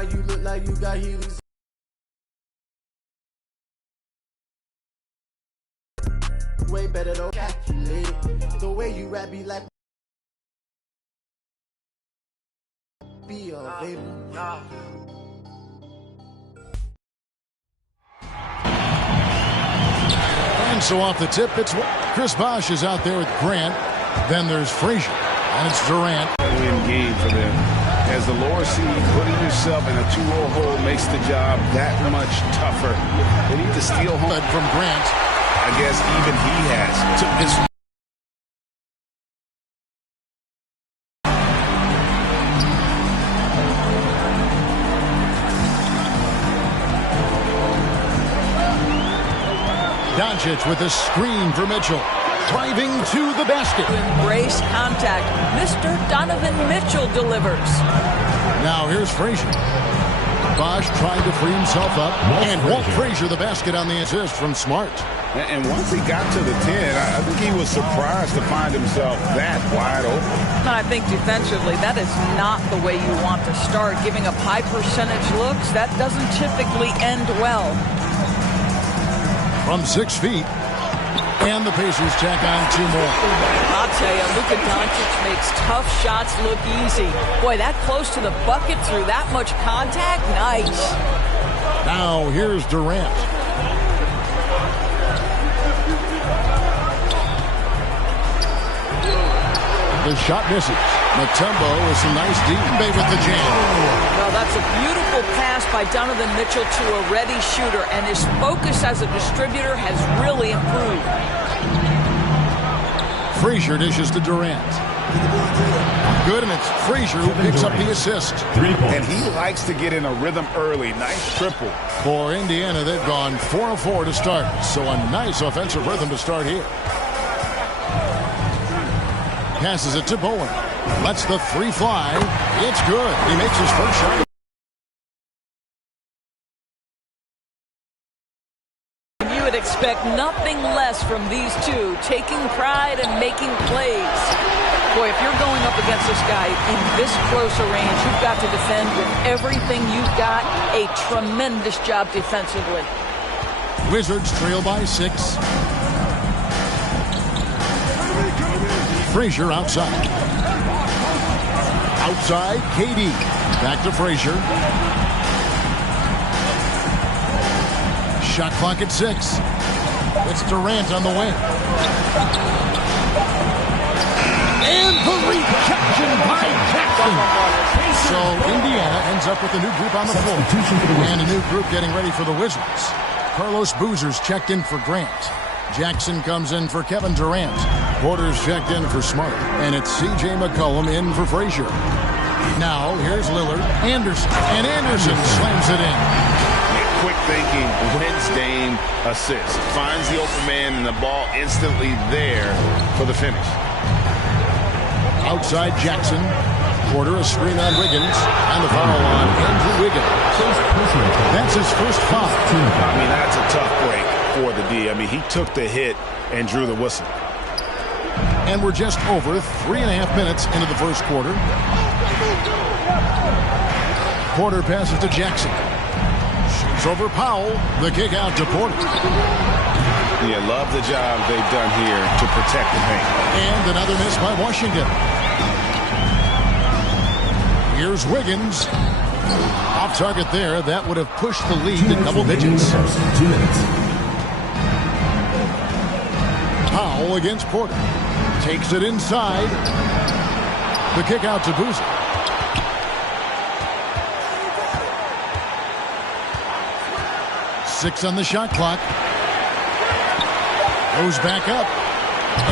now you look like you got Heelys. Way better though, calculated. The way you rap be like be a baby. And so off the tip, it's Chris Bosh is out there with Grant. Then there's Frazier, and it's Durant. Win game for them. As the lower seed, putting yourself in a 2-0 hole makes the job that much tougher. They need to steal home from Grant. I guess even he has. Doncic with a screen for Mitchell. Driving to the basket. Embrace contact. Mr. Donovan Mitchell delivers. Now here's Frazier. Bosh trying to free himself up. And Walt Frazier the basket on the assist from Smart. And once he got to the 10, I think he was surprised to find himself that wide open. I think defensively, that is not the way you want to start. Giving up high percentage looks, that doesn't typically end well. From 6 feet. And the Pacers tack on 2 more. I'll tell you, Luka Doncic makes tough shots look easy. Boy, that close to the bucket through that much contact, nice. Now here's Durant. The shot misses. Mutombo with some nice deep bait with the jam. Well, that's a beautiful pass by Donovan Mitchell to a ready shooter, and his focus as a distributor has really improved. Frazier dishes to Durant. Good, and it's Frazier who picks up the assist. And he likes to get in a rhythm early. Nice triple. For Indiana, they've gone 4 of 4 to start, so a nice offensive rhythm to start here. Passes it to Bowen. Lets the 3 fly. It's good. He makes his first shot. You would expect nothing less from these two, taking pride and making plays. Boy, if you're going up against this guy in this close a range, you've got to defend with everything you've got. A tremendous job defensively. Wizards trail by 6. Frazier outside. Outside, KD. Back to Frazier. Shot clock at 6. It's Durant on the wing. And the rejection by Jackson. So Indiana ends up with a new group on the floor. And a new group getting ready for the Wizards. Carlos Boozer's checked in for Grant. Jackson comes in for Kevin Durant. Porter's checked in for Smart. And it's C.J. McCollum in for Frazier. Now, here's Lillard. Anderson. And Anderson slams it in. Quick thinking, wins Dame assist. Finds the open man and the ball instantly there for the finish. Outside Jackson. Porter a screen on Wiggins. And the foul on Andrew Wiggins. That's his first foul. I mean, that's a tough break for the D. I mean, he took the hit and drew the whistle. And we're just over 3.5 minutes into the first quarter. Porter passes to Jackson. Shoots over Powell. The kick out to Porter. Yeah, love the job they've done here to protect the paint. And another miss by Washington. Here's Wiggins. Off target there. That would have pushed the lead to double digits. 2 minutes. Powell against Porter. Takes it inside. The kick out to Boozer. Six on the shot clock. Goes back up.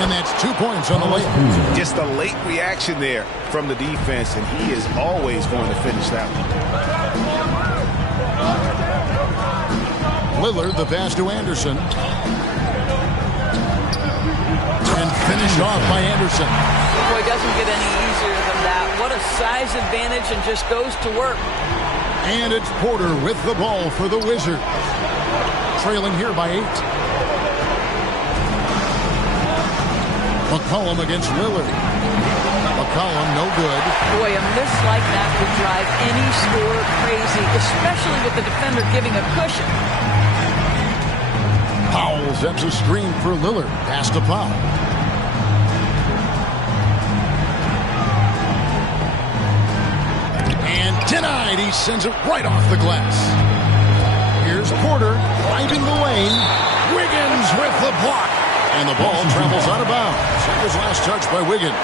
And that's 2 points on the way. Just a late reaction there from the defense, and he is always going to finish that one. Lillard, the pass to Anderson. And finished off by Anderson. Boy, it doesn't get any easier than that. What a size advantage, and just goes to work. And it's Porter with the ball for the Wizards. Trailing here by 8. McCollum against Lillard. McCollum, no good. Boy, a miss like that would drive any scorer crazy, especially with the defender giving a cushion. Powell sends a screen for Lillard. Pass to Powell. And denied. He sends it right off the glass. Here's Porter driving the lane. Wiggins with the block. And the ball travels out of bounds. That was last touch by Wiggins.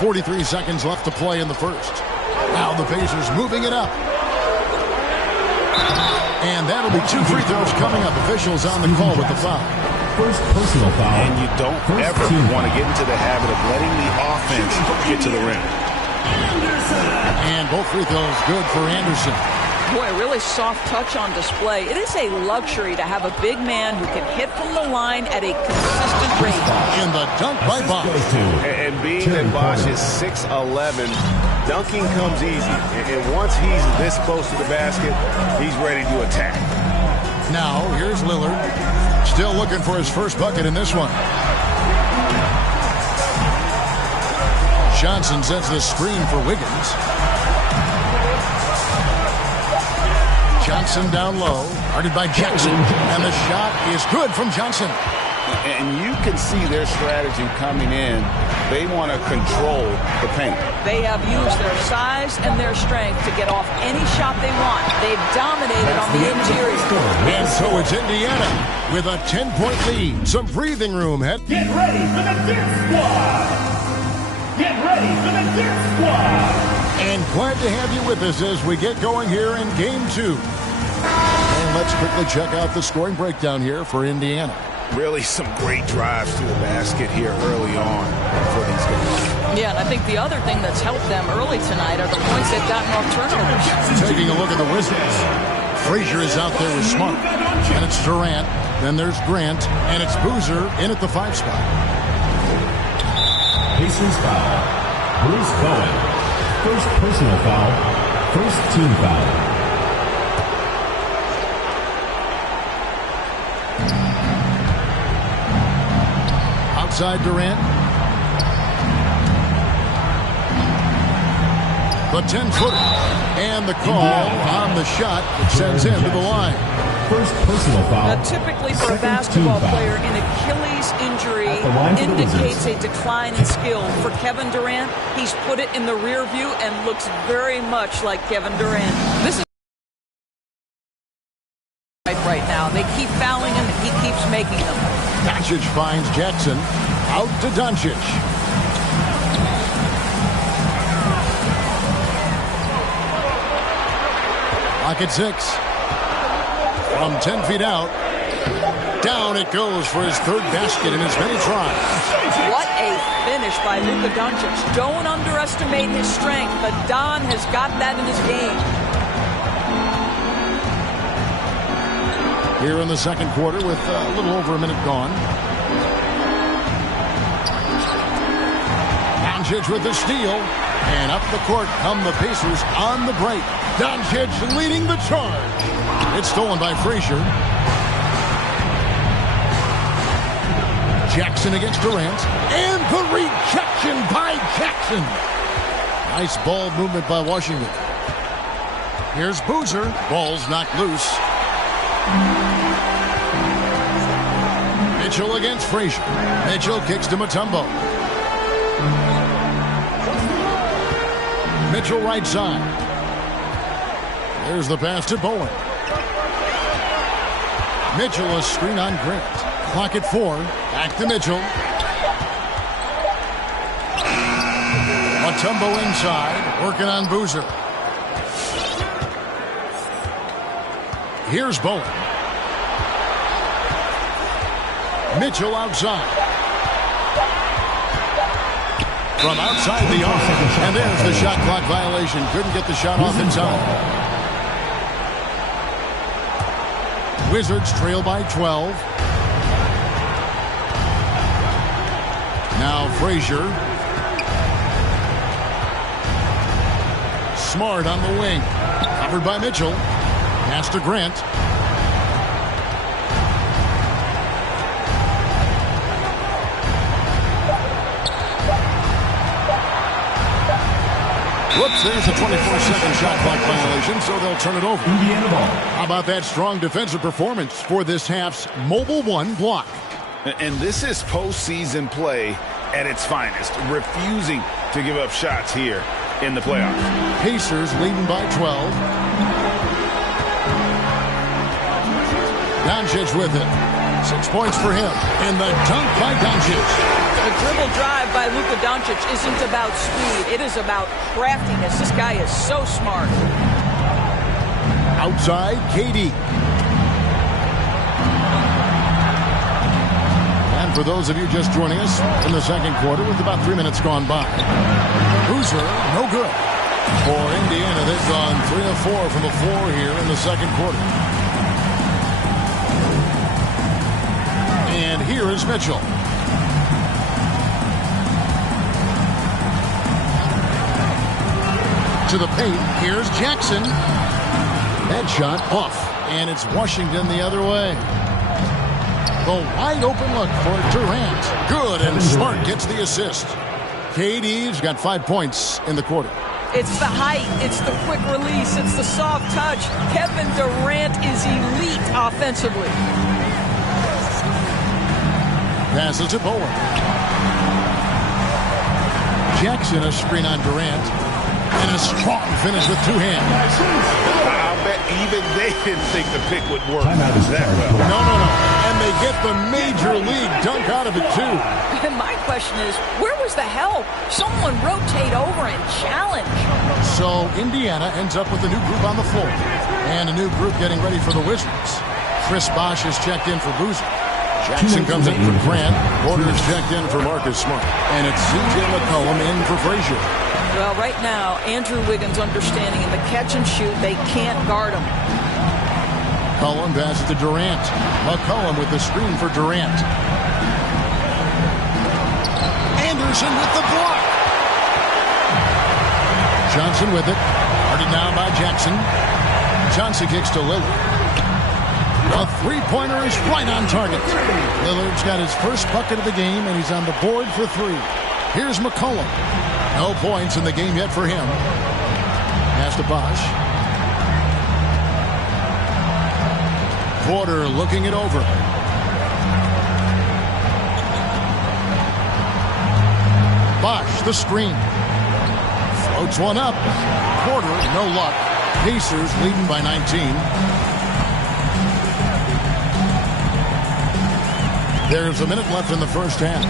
.43 seconds left to play in the first. Now the Pacers moving it up. And that'll be 2 free throws coming up. Officials on the call with the foul. First personal foul. And you don't ever want to get into the habit of letting the offense get to the rim. And both free throws good for Anderson. Boy, a really soft touch on display. It is a luxury to have a big man who can hit from the line at a consistent rate. In the dunk by Bosch. And being that Bosch is 6'11", dunking comes easy. And once he's this close to the basket, he's ready to attack. Now, here's Lillard. Still looking for his first bucket in this one. Johnson sends the screen for Wiggins. Johnson down low, guarded by Jackson, and the shot is good from Johnson. And you can see their strategy coming in. They want to control the paint. They have used their size and their strength to get off any shot they want. They've dominated on the interior. And so it's Indiana with a 10-point lead. Some breathing room. Get ready for the Dirt Squad! Get ready for the Dirt Squad! And glad to have you with us as we get going here in Game 2. And let's quickly check out the scoring breakdown here for Indiana. Really some great drives to the basket here early on for these guys. Yeah, and I think the other thing that's helped them early tonight are the points they've gotten off turnovers. Taking a look at the Wizards. Frazier is out there with Smart. And it's Durant. Then there's Grant. And it's Boozer in at the 5 spot. Pacers foul. Bruce Bowen. First personal foul. First team foul. Outside Durant. The 10-footer. And the call on the shot that sends him to the line. First personal foul. Now, typically for a basketball player, an Achilles injury indicates a decline in skill. For Kevin Durant, he's put it in the rear view and looks very much like Kevin Durant. This is right now. They keep fouling him, and he keeps making them. Doncic finds Jackson. Out to Doncic. Clock at 6. From 10 feet out. Down it goes for his third basket in as many tries. What a finish by Luka Doncic. Don't underestimate his strength, but Don has got that in his game. Here in the second quarter with a little over a minute gone. Doncic with the steal. And up the court come the Pacers on the break. Doncic leading the charge. It's stolen by Frazier. Jackson against Durant. And the rejection by Jackson. Nice ball movement by Washington. Here's Boozer. Ball's knocked loose. Mitchell against Frazier. Mitchell kicks to Mutombo. Mitchell right side. There's the pass to Bowen. Mitchell a screen on Grant. Clock at 4. Back to Mitchell. Mutombo inside. Working on Boozer. Here's Bowen. Mitchell outside. From outside the arc. And there's the shot clock violation. Couldn't get the shot off in time. Wizards trail by 12. Now Frazier. Smart on the wing. Covered by Mitchell. Pass to Grant. Whoops, there's a 24-second shot clock violation, so they'll turn it over. Indiana ball. How about that strong defensive performance for this half's Mobile One block? And this is postseason play at its finest, refusing to give up shots here in the playoffs. Pacers leading by 12. Doncic with it. 6 points for him. And the dunk by Doncic. The dribble drive by Luka Doncic isn't about speed. It is about craftiness. This guy is so smart. Outside, KD. And for those of you just joining us in the second quarter with about 3 minutes gone by. Boozer, no good. For Indiana, they've gone 3 of 4 from the floor here in the second quarter. And here is Mitchell. To the paint. Here's Jackson. That shot off. And it's Washington the other way. The wide open look for Durant. Good, and Smart gets the assist. KD's got 5 points in the quarter. It's the height. It's the quick release. It's the soft touch. Kevin Durant is elite offensively. Passes to Bowen. Jackson a screen on Durant. And a strong finish with 2 hands. I'll bet even they didn't think the pick would work Timeout is that well. No. And they get the major league dunk out of it, too. And my question is, where was the help? Someone rotate over and challenge. So Indiana ends up with a new group on the floor. And a new group getting ready for the Wizards. Chris Bosh is checked in for Boozer. Jackson comes in for Grant. Porter's checked in for Marcus Smart. And it's C.J. McCollum in for Frazier. Well, right now, Andrew Wiggins understanding in the catch and shoot, they can't guard him. McCollum passes to Durant. McCollum with the screen for Durant. Anderson with the block. Johnson with it. Guarded now by Jackson. Johnson kicks to Lillard. A three-pointer is right on target. Lillard's got his first bucket of the game, and he's on the board for 3. Here's McCollum. No points in the game yet for him. Pass to Bosh. Porter looking it over. Bosh, the screen. Floats one up. Porter, no luck. Pacers leading by 19. There's a minute left in the first half.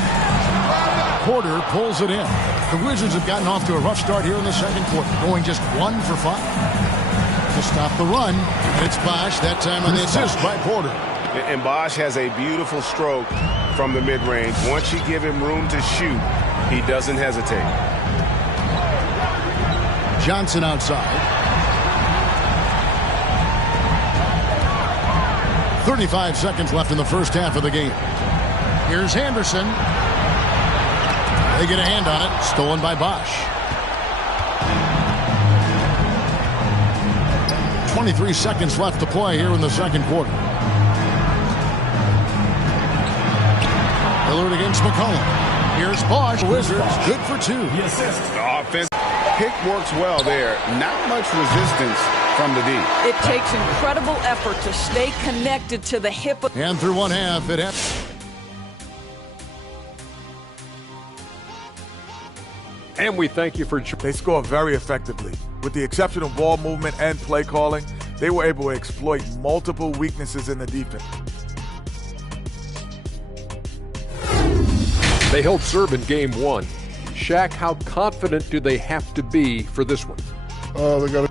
Porter pulls it in. The Wizards have gotten off to a rough start here in the second quarter, going just 1 for 5. To stop the run, it's Bosh, that time on the assist by Porter. And Bosh has a beautiful stroke from the mid-range. Once you give him room to shoot, he doesn't hesitate. Johnson outside. 35 seconds left in the first half of the game. Here's Anderson. They get a hand on it. Stolen by Bosh. 23 seconds left to play here in the second quarter. Lillard against McCollum. Here's Bosh. Wizards good for 2. The assist. The offense pick works well there. Not much resistance from the D. It takes incredible effort to stay connected to the hip. And through one half, it happens. And we thank you for... They score very effectively. With the exception of ball movement and play calling, they were able to exploit multiple weaknesses in the defense. They held serve in game 1. Shaq, how confident do they have to be for this one? They got to...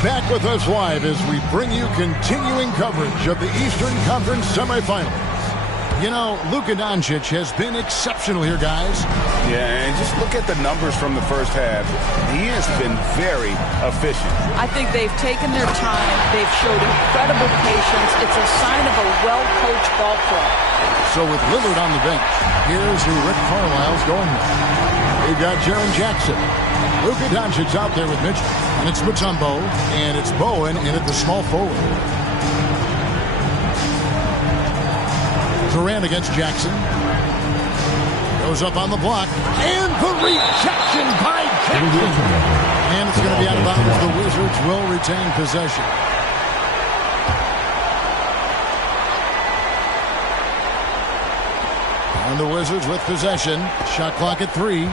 Back with us live as we bring you continuing coverage of the Eastern Conference semifinals. You know, Luka Doncic has been exceptional here, guys. Yeah, and just look at the numbers from the first half. He has been very efficient. I think they've taken their time. They've showed incredible patience. It's a sign of a well-coached ball club. So with Lillard on the bench, here's who Rick Carlisle's going with. We've got Jaren Jackson. Luka Doncic out there with Mitchell. And it's Mutombo, and it's Bowen in at the small forward. Durant against Jackson. Goes up on the block. And the rejection by Jackson. And it's going to be out of bounds. The Wizards will retain possession. And the Wizards with possession. Shot clock at 3.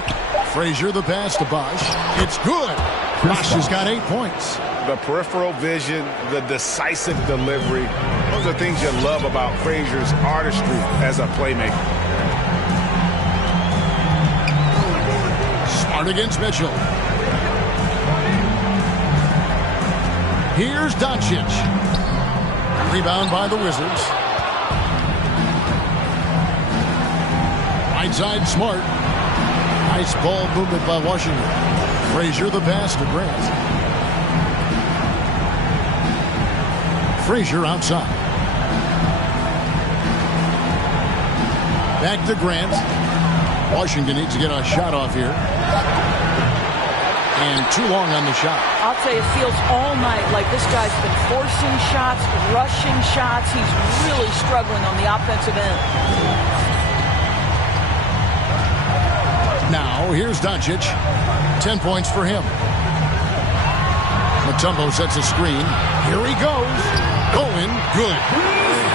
Frazier the pass to Bosh. It's good. Bosh has got 8 points. The peripheral vision, the decisive delivery. Those are things you love about Frazier's artistry as a playmaker. Smart against Mitchell. Here's Doncic. Rebound by the Wizards. Right side, Smart. Nice ball movement by Washington. Frazier the pass to Grant. Frazier outside. Back to Grant. Washington needs to get a shot off here. And too long on the shot. I'll tell you, it feels all night like this guy's been forcing shots, rushing shots. He's really struggling on the offensive end. Now, here's Doncic. 10 points for him. Mutombo sets a screen. Here he goes. Going good.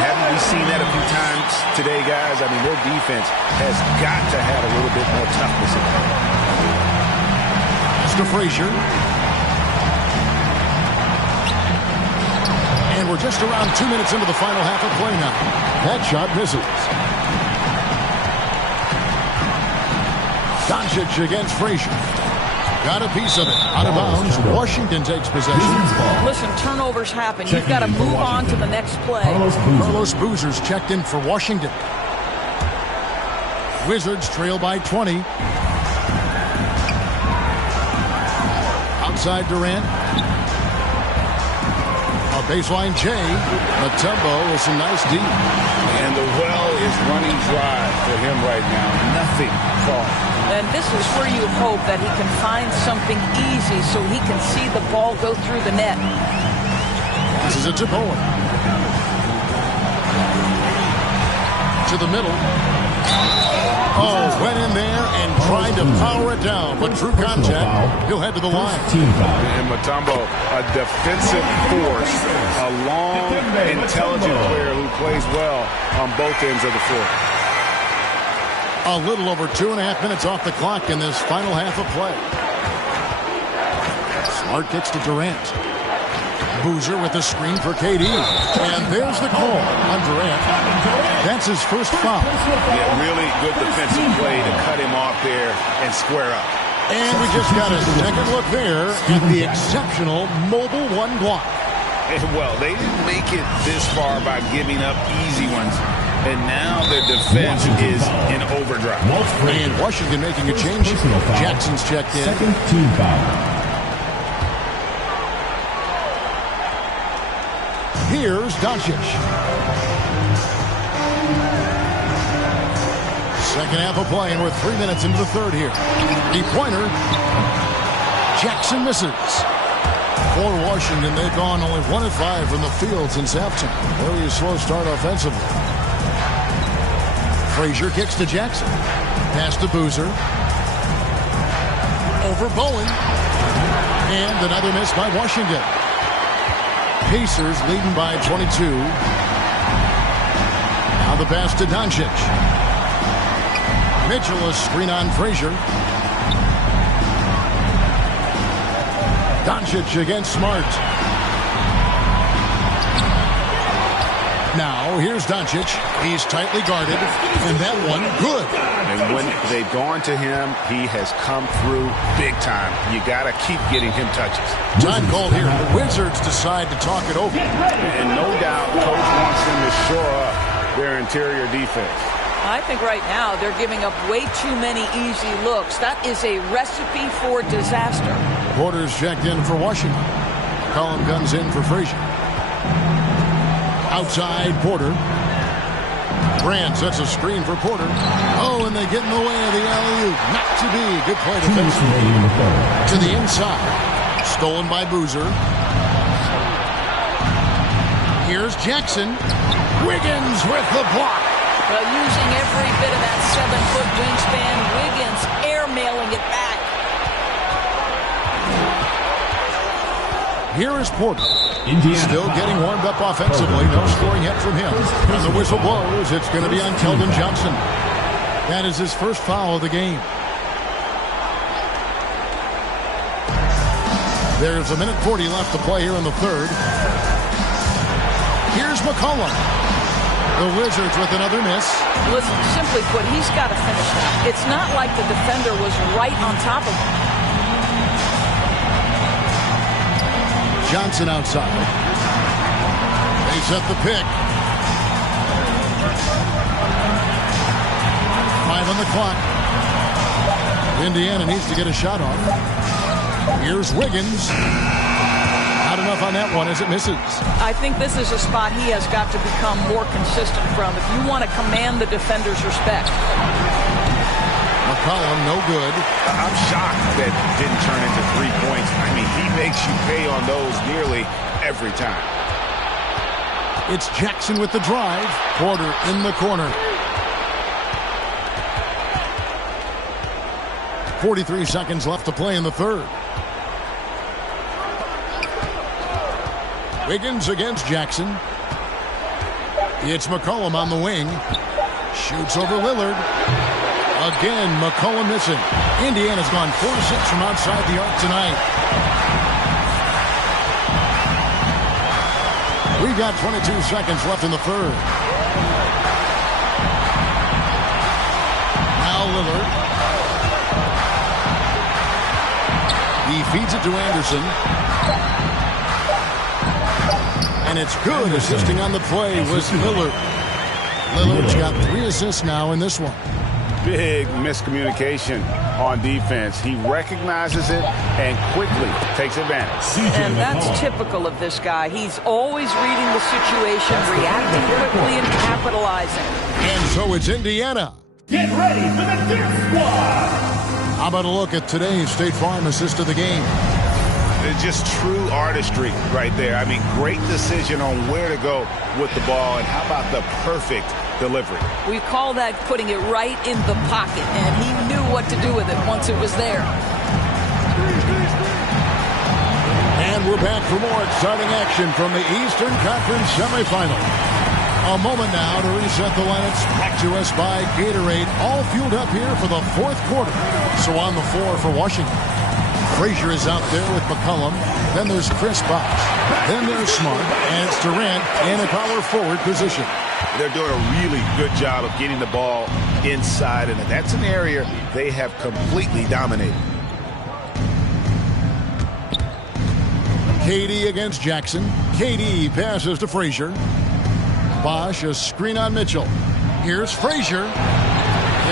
Haven't we seen that a few times today, guys? I mean, their defense has got to have a little bit more toughness in it. To Frazier. And we're just around 2 minutes into the final half of play now. That shot misses. Doncic against Frazier. Got a piece of it. Out of bounds. Washington takes possession. Listen, turnovers happen. You've got to move on to the next play. Carlos Boozer's checked in for Washington. Wizards trail by 20. Outside Durant. A baseline J. Mutombo with some nice deep. And the well is running dry for him right now. Nothing falling. And this is where you hope that he can find something easy so he can see the ball go through the net. This is it to Bowen. To the middle. Oh, went in there and tried to power it down, but through contact, he'll head to the line. And Mutombo, a defensive force, a long, intelligent player who plays well on both ends of the floor. A little over 2.5 minutes off the clock in this final half of play. Smart kicks to Durant. Boozer with the screen for KD. And there's the call on Durant. That's his first foul. Yeah, really good defensive play to cut him off there and square up. And we just got a second look there at the exceptional Mobile One block. Well, they didn't make it this far by giving up easy ones. And now their defense is in overdrive. And Washington making a change. Jackson's checked in. Second team foul. Here's Doncic. Second half of play, and we're 3 minutes into the third here. Three-pointer. Jackson misses. For Washington, they've gone only 1 of 5 from the field since halftime. Very slow start offensively. Frazier kicks to Jackson. Pass to Boozer. Over Bowen. And another miss by Washington. Pacers leading by 22. Now the pass to Doncic. Mitchell a screen on Frazier. Doncic against Smart. Now here's Doncic. He's tightly guarded. And that one good. And when they've gone to him, he has come through big time. You got to keep getting him touches. Time called here. The Wizards decide to talk it over. And no doubt, Coach wants them to shore up their interior defense. I think right now they're giving up way too many easy looks. That is a recipe for disaster. Porter's checked in for Washington. Collin comes in for Frazier. Outside Porter. Grant sets a screen for Porter. Oh, and they get in the way of the alley-oop. Not to be. Good play defensively. To the inside. Stolen by Boozer. Here's Jackson. Wiggins with the block. Well, using every bit of that 7-foot wingspan, Wiggins airmailing it back. Here is Porter. Indiana. Still getting warmed up offensively. No scoring yet from him. And the whistle blows. It's going to be on Keldon Johnson. That is his first foul of the game. There's 1:40 left to play here in the third. Here's McCollum. The Wizards with another miss. Listen, simply put, he's got to finish that. It's not like the defender was right on top of him. Johnson outside. They set the pick. 5 on the clock. Indiana needs to get a shot off. Here's Wiggins. Not enough on that one as it misses. I think this is a spot he has got to become more consistent from if you want to command the defender's respect. McCollum, no good. I'm shocked that didn't turn into 3 points. I mean, he makes you pay on those nearly every time. It's Jackson with the drive. Porter in the corner. 43 seconds left to play in the third. Wiggins against Jackson. It's McCollum on the wing. Shoots over Lillard. Again, McCollum missing. Indiana's gone 4-6 from outside the arc tonight. We've got 22 seconds left in the third. Now Lillard. He feeds it to Anderson. And it's good. Assisting on the play was Lillard. Lillard's got 3 assists now in this one. Big miscommunication on defense. He recognizes it and quickly takes advantage. And that's typical of this guy. He's always reading the situation, reacting quickly, and capitalizing. And so it's Indiana. Get ready for the Death Squad. How about a look at today's State Farm assist of the game? It's just true artistry right there. I mean, great decision on where to go with the ball, and how about the perfect delivery? We call that putting it right in the pocket, and he knew what to do with it once it was there. And we're back for more exciting action from the Eastern Conference semifinal. A moment now to reset the lineups brought to us by Gatorade, all fueled up here for the fourth quarter. So on the floor for Washington, Frazier is out there with McCollum. Then there's Chris Bosh. Then there's Smart. And it's Durant in a power forward position. They're doing a really good job of getting the ball inside, and that's an area they have completely dominated. KD against Jackson. KD passes to Frazier. Bosh, a screen on Mitchell. Here's Frazier.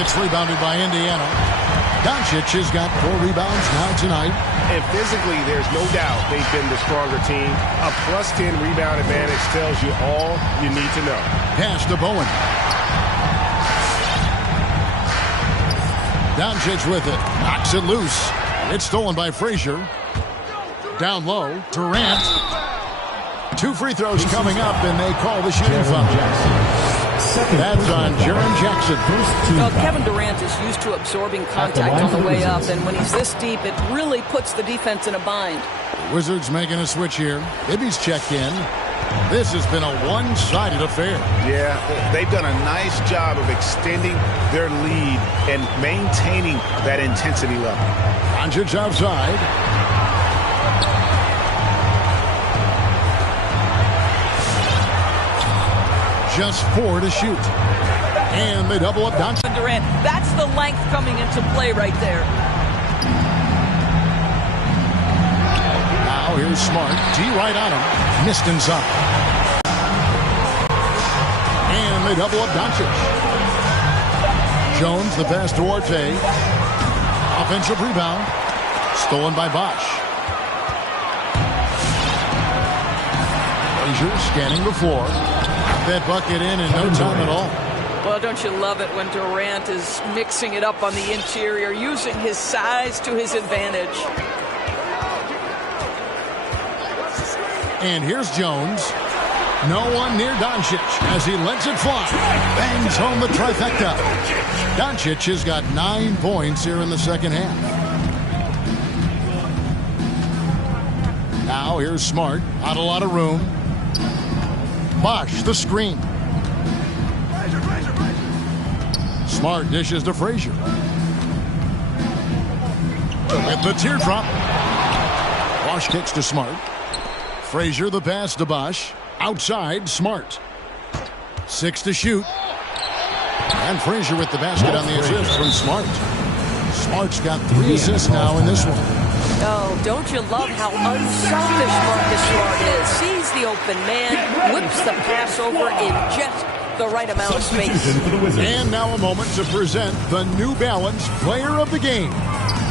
It's rebounded by Indiana. Doncic has got 4 rebounds now tonight. And physically, there's no doubt they've been the stronger team. A +10 rebound advantage tells you all you need to know. Pass to Bowen. Doncic with it. Knocks it loose. It's stolen by Frazier. Down low. Durant. 2 free throws coming up, and they call the shooting foul. That's on Jaren Jackson. Well, Kevin Durant is used to absorbing contact on the way up, and when he's this deep, it really puts the defense in a bind. The Wizards making a switch here. Ibby's checked in. This has been a one-sided affair. Yeah, they've done a nice job of extending their lead and maintaining that intensity level. Doncic outside. Just 4 to shoot. And they double up Doncic. Durant, that's the length coming into play right there. Now here's Smart. G right on him. Missed inside. And they double up Doncic. Jones, the pass to Orte. Offensive rebound. Stolen by Bosh. Frazier scanning the floor. That bucket in no time at all. Well, don't you love it when Durant is mixing it up on the interior, using his size to his advantage. And here's Jones. No one near Doncic as he lets it fly. Bangs home the trifecta. Doncic has got 9 points here in the second half. Now here's Smart. Not a lot of room. Bosh the screen. Smart dishes to Frazier. With the teardrop. Bosh kicks to Smart. Frazier the pass to Bosh. Outside, Smart. 6 to shoot. And Frazier with the basket on the assist from Smart. Smart's got 3 assists now in this one. Oh, don't you love how unselfish Marcus Smart is? Sees the open man, whips the pass over in just the right amount of space. And now a moment to present the New Balance Player of the Game,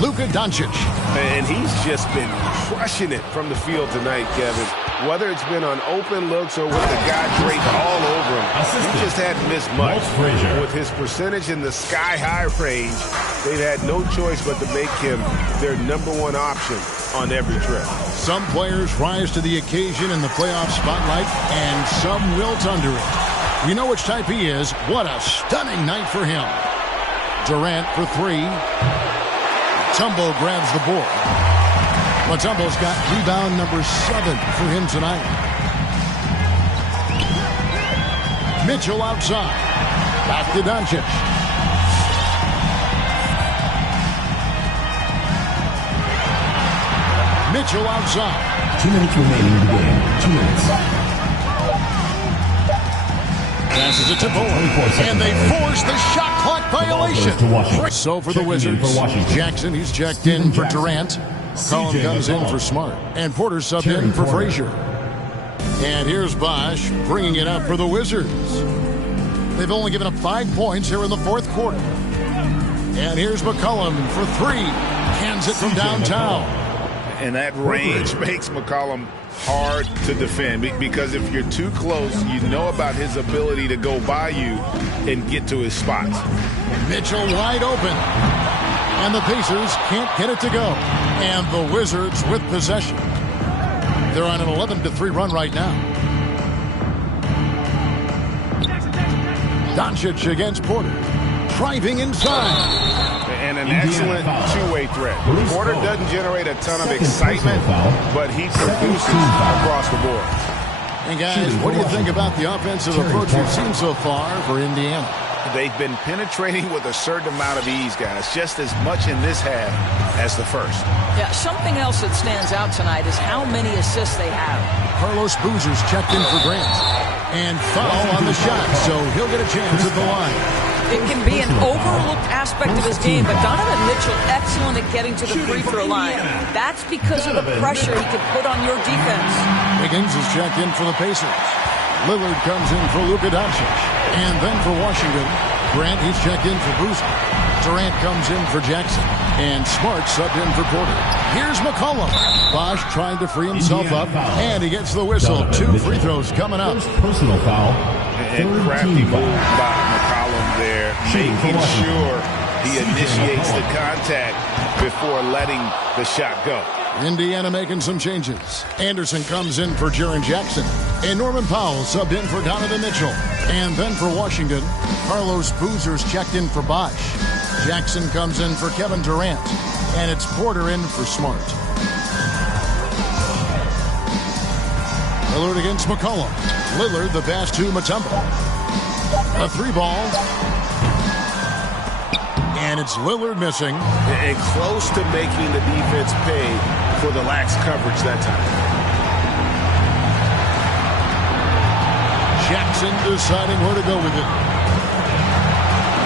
Luka Doncic. And he's just been crushing it from the field tonight, Kevin. Whether it's been on open looks or with the guy draped all over him, he just hadn't missed much. With his percentage in the sky-high range, they've had no choice but to make him their #1 option on every trip. Some players rise to the occasion in the playoff spotlight, and some wilt under it. We know which type he is. What a stunning night for him. Durant for 3. Mutombo grabs the board. Mutombo's got rebound number 7 for him tonight. Mitchell outside. Back to Doncic. Mitchell outside. 2 minutes remaining in the game. 2 minutes. Passes it to Boyd. And they force the shot clock violation. So for the Wizards, Jackson, he's checked in for Durant. Collin comes in for Smart. And Porter subbed in for Frazier. And here's Bosh bringing it up for the Wizards. They've only given up 5 points here in the fourth quarter. And here's McCollum for 3. Cans it from downtown. And that range makes McCollum hard to defend because if you're too close, you know about his ability to go by you and get to his spots. Mitchell wide open. And the Pacers can't get it to go. And the Wizards with possession. They're on an 11-3 run right now. Doncic against Porter. Driving inside. And an excellent two-way threat. Porter doesn't generate a ton of excitement, but he produces across the board. And guys, what do you think about the offensive approach we've seen so far for Indiana? They've been penetrating with a certain amount of ease, guys, just as much in this half as the first. Yeah, something else that stands out tonight is how many assists they have. Carlos Boozer's checked in for Grant. And foul on the shot, so he'll get a chance at the line. It can be an overlooked aspect of his game, but Donovan Mitchell excellent at getting to the free throw line. That's because of the pressure he can put on your defense. Higgins is checked in for the Pacers. Lillard comes in for Luka Doncic. And then for Washington, Grant, he's checked in for Boozer. Durant comes in for Jackson. And Smart subbed in for Porter. Here's McCollum. Bosh trying to free himself up. And he gets the whistle. 2 free throws coming up. Personal foul. And crafty move by McCollum there, making sure he initiates the contact before letting the shot go. Indiana making some changes. Anderson comes in for Jaren Jackson. And Norman Powell subbed in for Donovan Mitchell. And then for Washington, Carlos Boozer's checked in for Bosh. Jackson comes in for Kevin Durant. And it's Porter in for Smart. Lillard against McCollum. Lillard the pass to Mutombo. A 3-ball. And it's Lillard missing. And close to making the defense pay for the lax coverage that time. Jackson deciding where to go with it.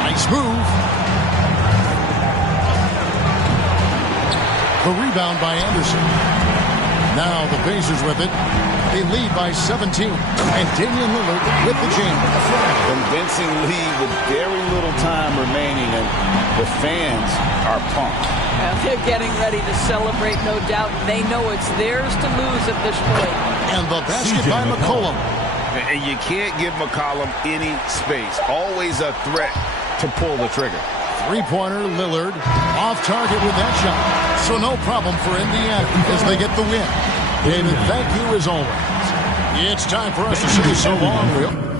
Nice move. The rebound by Anderson. Now the Pacers with it. They lead by 17. And Damian Lillard with the jam. Convincing lead with very little time remaining, and the fans are pumped. They're getting ready to celebrate, no doubt. They know it's theirs to lose at this point. And the basket by McCollum. And you can't give McCollum any space. Always a threat to pull the trigger. 3-pointer Lillard off target with that shot. So no problem for Indiana as they get the win. David, thank you as always. It's time for us to say so long, Will.